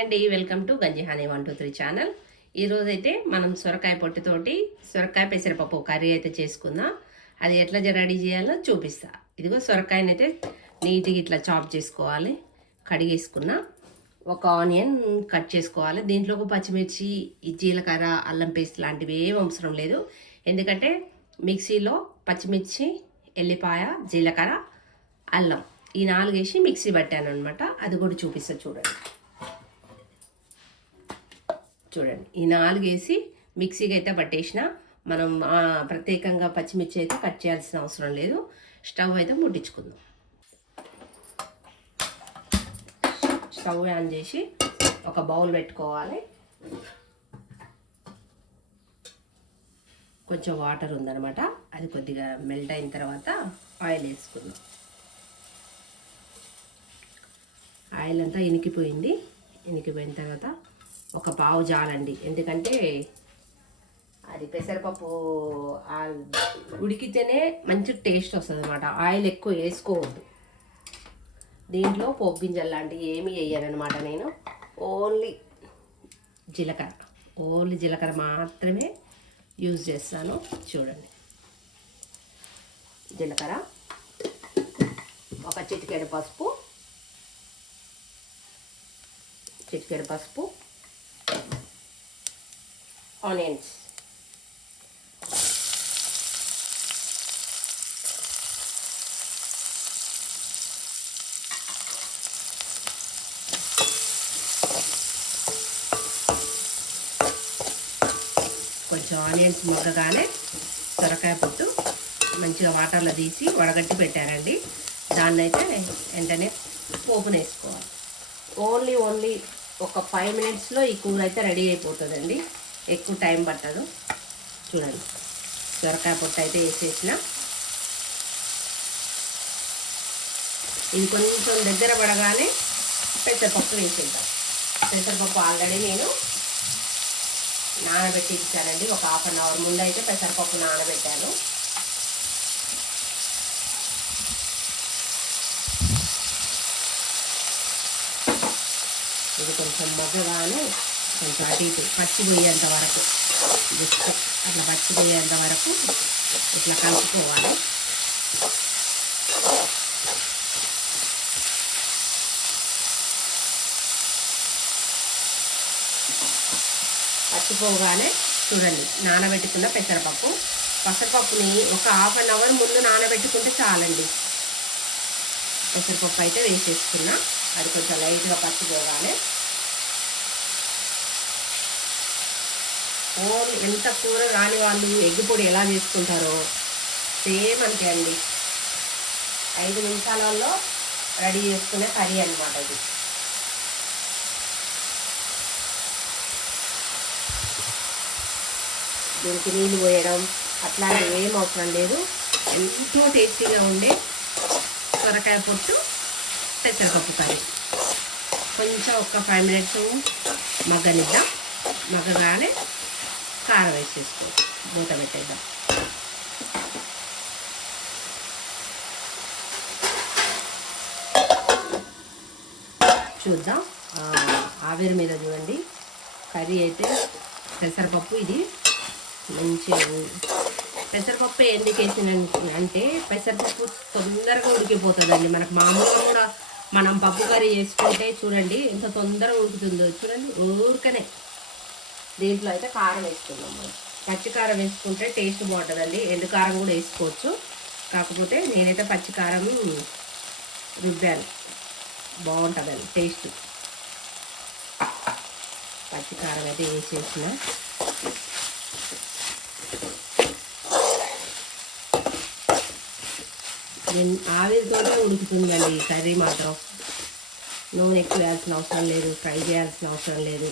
అండి welcome to గంజి honey 123 channel. ఈరోజైతే మనం సొరకాయ పొట్టుతోటి సొరకాయ పెసరపప్పు కర్రీ అయితే చేసుకుందాం. అది ఎట్లా రెడీ చేయాలో చూపిస్తా. ఇదిగో సొరకాయని అయితే నీట్గా ఇట్లా చాప్ చేసుకోవాలి. కడిగేసుకున్నా. ఒక ఆనియన్ కట్ చేసుకోవాలి. దీంట్లో ఒక పచ్చిమిర్చి, జీలకర్ర, అల్లం పేస్ట్ లాంటివి ఏం అవసరం లేదు. ఎందుకంటే మిక్సీలో పచ్చిమిర్చి, ఎల్లిపాయ, జీలకర్ర, అల్లం ఈ 4 వేసి మిక్సీ పట్టాను అనమాట. అది కూడా చూపిస్తా చూడండి. ఈ 4 వేసి మిక్సీకి అయితే పట్టేసిన. మనం ప్రత్యేకంగా పచ్చిమిర్చి అయితే కట్ చేయాల్సిన అవసరం లేదు. స్టవ్ అయితే ముట్టించుకుందాం. స్టవ్ ఆన్ చేసి ఒక బౌల్ పెట్టుకోవాలి. కొంచెం వాటర్ ఉందన్నమాట. అది కొద్దిగా మెల్ట్ అయిన తర్వాత ఆయిల్ వేసుకుందాం. ఆయిల్ అంతా ఇనికిపోయిన తర్వాత ఒక పావు జాలండి. ఎందుకంటే అది పెసరపప్పు ఉడికితేనే మంచి టేస్ట్ వస్తుంది అనమాట. ఆయిల్ ఎక్కువ వేసుకోవద్దు. దీంట్లో పోపు గింజలు లాంటివి ఏమీ వేయనమాట. నేను ఓన్లీ జీలకర్ర మాత్రమే యూజ్ చేస్తాను. చూడండి, జీలకర్ర, ఒక చిటికెడు పసుపు, ఆనియన్స్, కొంచెం ఆనియన్స్ మగ్గగానే సొరకాయ పొట్టు మంచిగా వాటర్లో తీసి వడగట్టి పెట్టారండి. దాన్ని అయితే వెంటనే పోపున వేసుకోవాలి. ఓన్లీ ఒక 5 మినిట్స్లో ఈ కూర అయితే రెడీ అయిపోతుందండి. ఎక్కువ టైం పట్టదు. చూడండి, సొరకాయ పొట్టు అయితే వేసేసిన. ఇది కొంచెం దగ్గర పడగానే పెసరపప్పు వేసేద్దాం. పెసరపప్పు ఆల్రెడీ నేను నానబెట్టి ఇచ్చానండి. ఒక హాఫ్ అన్ అవర్ ముందు అయితే పెసరపప్పు నానబెట్టాను. ఇది కొంచెం మగ్గగానే కొంచెం అటు ఇటు పచ్చిపోయేంత వరకు, జస్ట్ అట్లా పచ్చిపోయేంత వరకు ఇట్లా కలుపుకోవాలి. పచ్చిపోగానే చూడండి, నానబెట్టుకున్న పెసరపప్పుని ఒక హాఫ్ అన్ అవర్ ముందు నానబెట్టుకుంటే చాలండి. పెసరపప్పు అయితే వేసేసుకున్నా. అది కొంచెం లైట్గా పచ్చిపోగానే ఎంత కూర రాని వాళ్ళు ఎగ్ పొడి ఎలా చేసుకుంటారో సేమ్ అంతే అండి. 5 నిమిషాలలో రెడీ చేసుకునే కర్రీ అనమాట ఇది. దీనికి నీళ్ళు పోయడం అట్లాంటివి ఏం అవసరం లేదు. ఎంతో టేస్టీగా ఉండే సొరకాయ పొట్టు పెసరపప్పు కర్రీ. కొంచెం ఒక 5 మినిట్స్ మగ్గనిద్దాం. మగ్గగానే కారం వేసేసుకో, మూత పెట్టేద్దాం. చూద్దాం. ఆవిరి మీద చూడండి కర్రీ అయితే పెసరపప్పు. ఇది మంచి పెసరపప్పు ఎందుకు వేసిన అంటే పెసరపప్పు తొందరగా ఉడికిపోతుందండి. మనకు మామూలుగా కూడా మనం పప్పు కర్రీ చేసుకుంటే చూడండి ఎంత తొందరగా ఉడుకుతుందో. చూడండి, ఊరికనే దీంట్లో అయితే కారం వేసుకున్నాం. మనం పచ్చి కారం వేసుకుంటే టేస్ట్ బాగుంటుందండి. ఎండు కారం కూడా వేసుకోవచ్చు. కాకపోతే నేనైతే పచ్చి కారం రుబ్బాను, బాగుంటుందండి టేస్ట్. పచ్చి కారం అయితే వేసేసిన. ఆవిరితోనే ఉడుకుతుందండి ఈ కర్రీ మాత్రం. నూనె ఎక్కువ వేయాల్సిన అవసరం లేదు, ఫ్రై చేయాల్సిన అవసరం లేదు.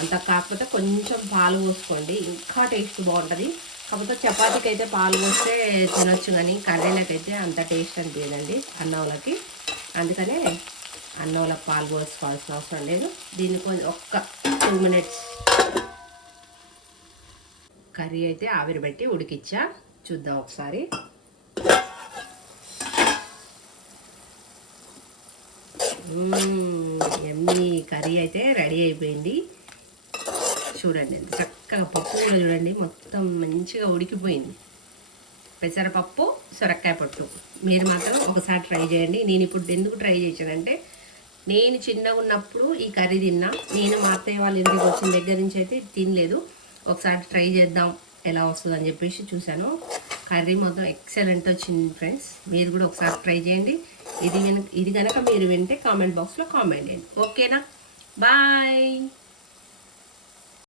అంత కాకపోతే కొంచెం పాలు పోసుకోండి, ఇంకా టేస్ట్ బాగుంటుంది. కాకపోతే చపాతీకి అయితే పాలు పోస్తే తినొచ్చు, కానీ కర్రీలకైతే అంత టేస్ట్ అనిపించదండి అన్నంలకి. అందుకనే అన్నంలకు పాలు పోసుకోవాల్సిన అవసరం లేదు. దీన్ని కొంచెం ఒక్క 2 మినిట్స్ కర్రీ అయితే ఆవిరి పెట్టి ఉడికిచ్చా. చూద్దాం ఒకసారి. ఎమ్మీ కర్రీ కర్రీ అయితే రెడీ అయిపోయింది. చూడండి ఎంత చక్కగా పప్పు కూడా చూడండి మొత్తం మంచిగా ఉడికిపోయింది. పెసరపప్పు సొరకాయ పట్టు మీరు మాత్రం ఒకసారి ట్రై చేయండి. నేను ఇప్పుడు ఎందుకు ట్రై చేశానంటే నేను చిన్నగా ఉన్నప్పుడు ఈ కర్రీ తిన్నా. నేను మా అత్తయ్య వాళ్ళ ఇంటికి వచ్చిన దగ్గర నుంచి అయితే తినలేదు. ఒకసారి ట్రై చేద్దాం ఎలా వస్తుంది అని చెప్పేసి చూశాను. కర్రీ మొత్తం ఎక్సలెంట్ వచ్చింది ఫ్రెండ్స్. మీరు కూడా ఒకసారి ట్రై చేయండి. ఇది కనుక మీరు వింటే కామెంట్ బాక్స్లో కామెంట్ చేయండి. ఓకేనా? బాయ్.